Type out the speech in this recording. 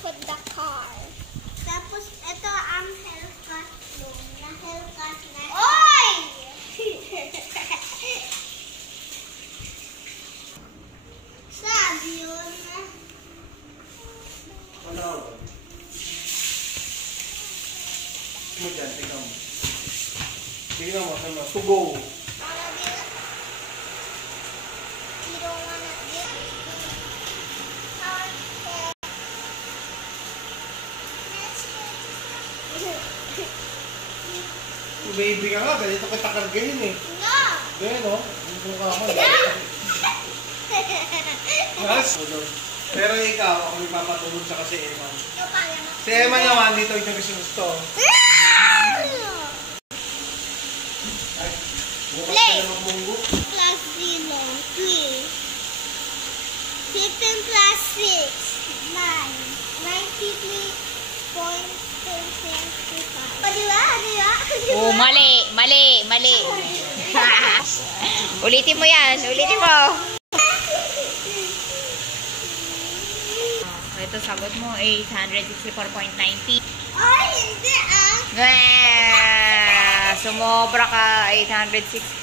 put the car. Tapos, ito ang haircut room. Na-haircut na. Oy! Sabi yun. Ano? Mo dyan, tingnan mo. Tingnan mo, ano? To go. Baby ka nga, ganito kita kargahin eh. No! Ganyan o. Dito ka ako. Pero ikaw, ako may papatulog sa kasi Eman. Si Eman naman dito yung gusto. Ay, bukas ka na magmunggo. Plus 0, 3. 15 plus 6, 9. 93.25. O, diba? Diba? Oh, mali. Ulitin mo yan. Ulitin mo. Ito, sagot mo, 864.90. Ay, hindi ah. Sumobra ka, 860.